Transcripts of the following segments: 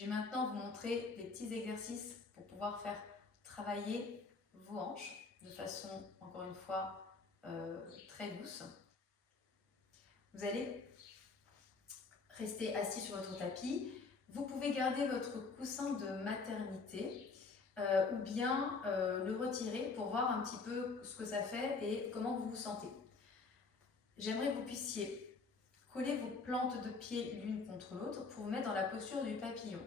Je vais maintenant vous montrer des petits exercices pour pouvoir faire travailler vos hanches de façon, encore une fois, très douce. Vous allez rester assis sur votre tapis. Vous pouvez garder votre coussin de maternité ou bien le retirer pour voir un petit peu ce que ça fait et comment vous vous sentez. J'aimerais que vous puissiez coller vos plantes de pied l'une contre l'autre pour vous mettre dans la posture du papillon.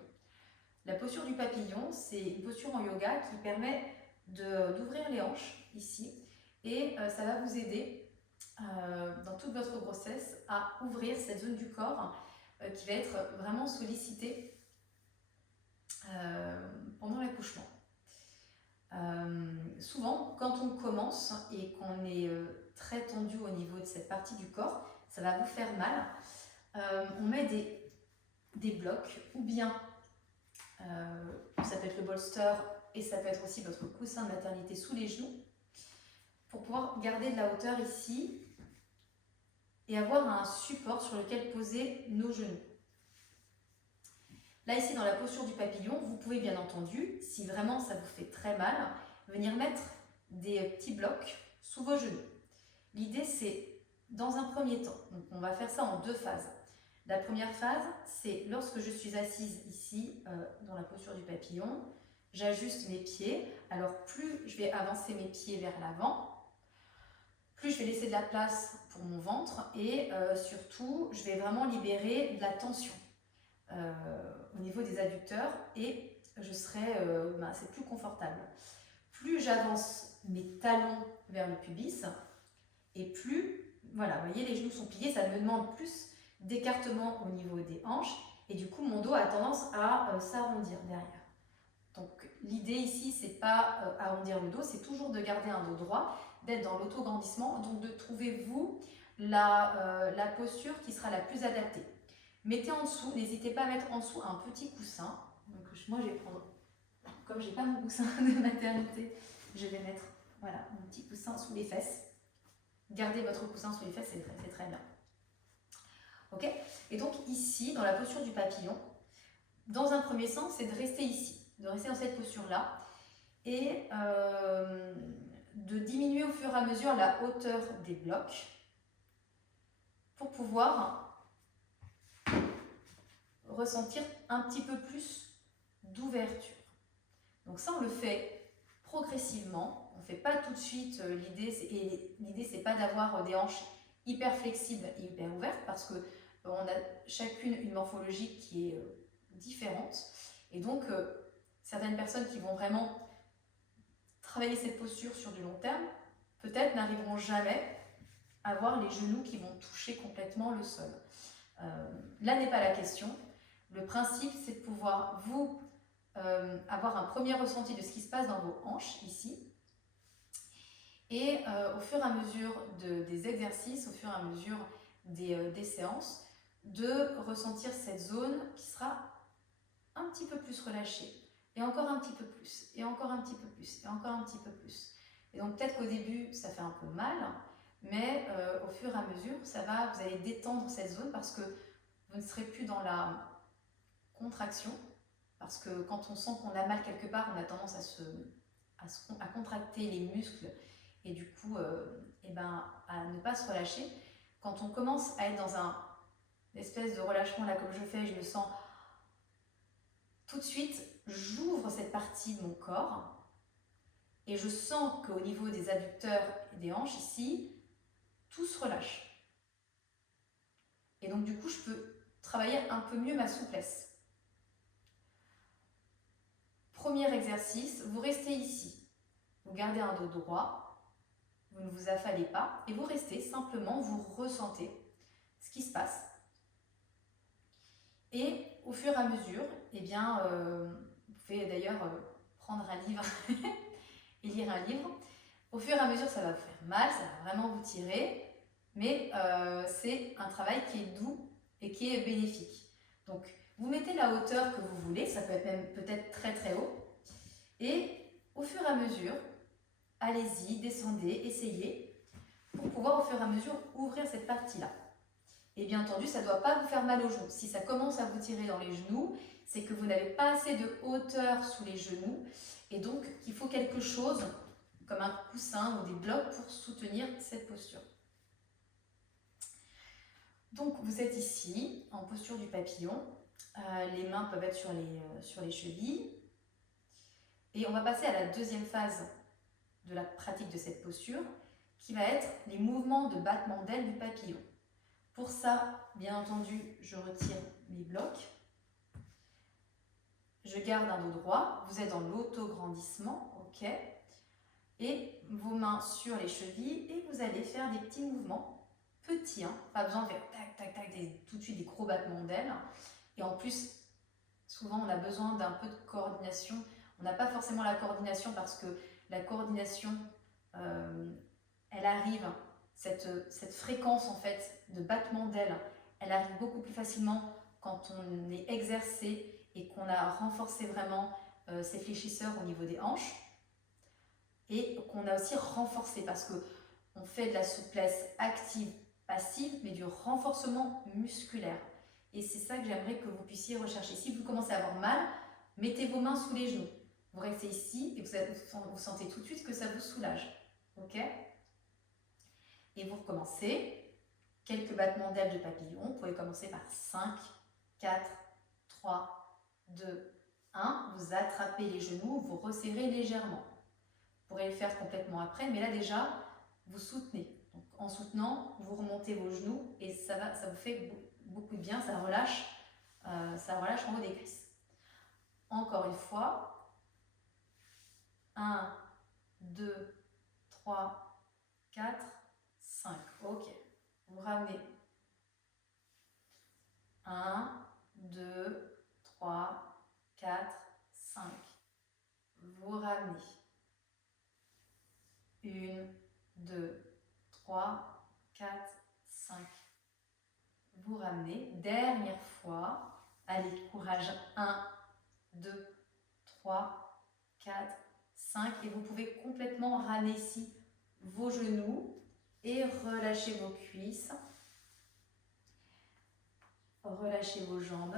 La posture du papillon, c'est une posture en yoga qui permet d'ouvrir les hanches ici et ça va vous aider dans toute votre grossesse à ouvrir cette zone du corps qui va être vraiment sollicitée pendant l'accouchement. Souvent, quand on commence et qu'on est très tendu au niveau de cette partie du corps, ça va vous faire mal. On met des blocs ou bien ça peut être le bolster et ça peut être aussi votre coussin de maternité sous les genoux pour pouvoir garder de la hauteur ici et avoir un support sur lequel poser nos genoux. Là, ici, dans la posture du papillon, vous pouvez bien entendu, si vraiment ça vous fait très mal, venir mettre des petits blocs sous vos genoux. L'idée, c'est dans un premier temps, donc on va faire ça en deux phases. La première phase, c'est lorsque je suis assise ici, dans la posture du papillon, j'ajuste mes pieds. Alors, plus je vais avancer mes pieds vers l'avant, plus je vais laisser de la place pour mon ventre et surtout, je vais vraiment libérer de la tension au niveau des adducteurs et je serai, c'est plus confortable. Plus j'avance mes talons vers le pubis et plus, voilà, vous voyez, les genoux sont pliés, ça me demande plus d'écartement au niveau des hanches et du coup, mon dos a tendance à s'arrondir derrière. Donc, l'idée ici, c'est pas arrondir le dos, c'est toujours de garder un dos droit, d'être dans l'autograndissement, donc de trouver, vous, la posture qui sera la plus adaptée. Mettez en dessous, n'hésitez pas à mettre en dessous un petit coussin. Donc moi je vais prendre, comme j'ai pas mon coussin de maternité, je vais mettre voilà, mon petit coussin sous les fesses. Gardez votre coussin sous les fesses, c'est très bien. Ok? Et donc ici, dans la posture du papillon, dans un premier sens, c'est de rester ici, de rester dans cette posture-là et de diminuer au fur et à mesure la hauteur des blocs pour pouvoir ressentir un petit peu plus d'ouverture. Donc ça, on le fait progressivement, on ne fait pas tout de suite. L'idée, c'est pas d'avoir des hanches hyper flexibles et hyper ouvertes parce que on a chacune une morphologie qui est différente. Et donc, certaines personnes qui vont vraiment travailler cette posture sur du long terme, peut-être n'arriveront jamais à avoir les genoux qui vont toucher complètement le sol. Là n'est pas la question. Le principe, c'est de pouvoir, vous, avoir un premier ressenti de ce qui se passe dans vos hanches, ici. Et au fur et à mesure des exercices, au fur et à mesure des séances, de ressentir cette zone qui sera un petit peu plus relâchée. Et encore un petit peu plus, et encore un petit peu plus, et encore un petit peu plus. Et donc peut-être qu'au début, ça fait un peu mal, mais au fur et à mesure, vous allez détendre cette zone parce que vous ne serez plus dans la contraction, parce que quand on sent qu'on a mal quelque part, on a tendance à contracter les muscles et du coup à ne pas se relâcher. Quand on commence à être dans une espèce de relâchement, là comme je fais, je me sens tout de suite, j'ouvre cette partie de mon corps et je sens qu'au niveau des adducteurs et des hanches ici, tout se relâche. Et donc du coup, je peux travailler un peu mieux ma souplesse. Premier exercice, vous restez ici. Vous gardez un dos droit, vous ne vous affalez pas et vous restez simplement, vous ressentez ce qui se passe. Et au fur et à mesure, eh bien, vous pouvez d'ailleurs prendre un livre et lire un livre. Au fur et à mesure, ça va vous faire mal, ça va vraiment vous tirer, mais c'est un travail qui est doux et qui est bénéfique. Donc, vous mettez la hauteur que vous voulez, ça peut être même peut-être très très haut, et au fur et à mesure, allez-y, descendez, essayez, pour pouvoir au fur et à mesure ouvrir cette partie-là. Et bien entendu, ça ne doit pas vous faire mal aux genoux. Si ça commence à vous tirer dans les genoux, c'est que vous n'avez pas assez de hauteur sous les genoux et donc il faut quelque chose comme un coussin ou des blocs pour soutenir cette posture. Donc vous êtes ici en posture du papillon, les mains peuvent être sur les chevilles et on va passer à la deuxième phase de la pratique de cette posture qui va être les mouvements de battement d'ailes du papillon. Pour ça, bien entendu, je retire mes blocs. Je garde un dos droit. Vous êtes dans l'autograndissement, ok. Et vos mains sur les chevilles et vous allez faire des petits mouvements petits. Hein. Pas besoin de faire tac, tac, tac, tout de suite des gros battements d'ailes. Et en plus, souvent, on a besoin d'un peu de coordination. On n'a pas forcément la coordination parce que la coordination, elle arrive, cette fréquence en fait de battement d'ailes, elle arrive beaucoup plus facilement quand on est exercé et qu'on a renforcé vraiment ces fléchisseurs au niveau des hanches et qu'on a aussi renforcé parce qu'on fait de la souplesse active, passive, mais du renforcement musculaire. Et c'est ça que j'aimerais que vous puissiez rechercher. Si vous commencez à avoir mal, mettez vos mains sous les genoux. Vous restez ici et vous sentez tout de suite que ça vous soulage. Ok ? Et vous recommencez. Quelques battements d'ailes de papillon. Vous pouvez commencer par 5, 4, 3, 2, 1. Vous attrapez les genoux, vous resserrez légèrement. Vous pourrez le faire complètement après, mais là déjà, vous soutenez. Donc, en soutenant, vous remontez vos genoux et ça vous fait beaucoup de bien, ça relâche en haut des cuisses. Encore une fois, 1, 2, 3, 4, 5. Ok, vous ramenez. 1, 2, 3, 4, 5. Vous ramenez. 1, 2, 3, 4, 5. Vous ramenez. Dernière fois. Allez, courage. 1, 2, 3, 4, 5. Et vous pouvez complètement ramener ici vos genoux et relâcher vos cuisses. Relâchez vos jambes.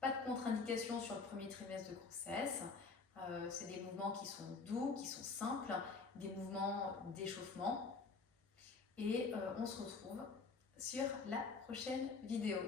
Pas de contre-indication sur le premier trimestre de grossesse. C'est des mouvements qui sont doux, qui sont simples, des mouvements d'échauffement. Et on se retrouve sur la prochaine vidéo.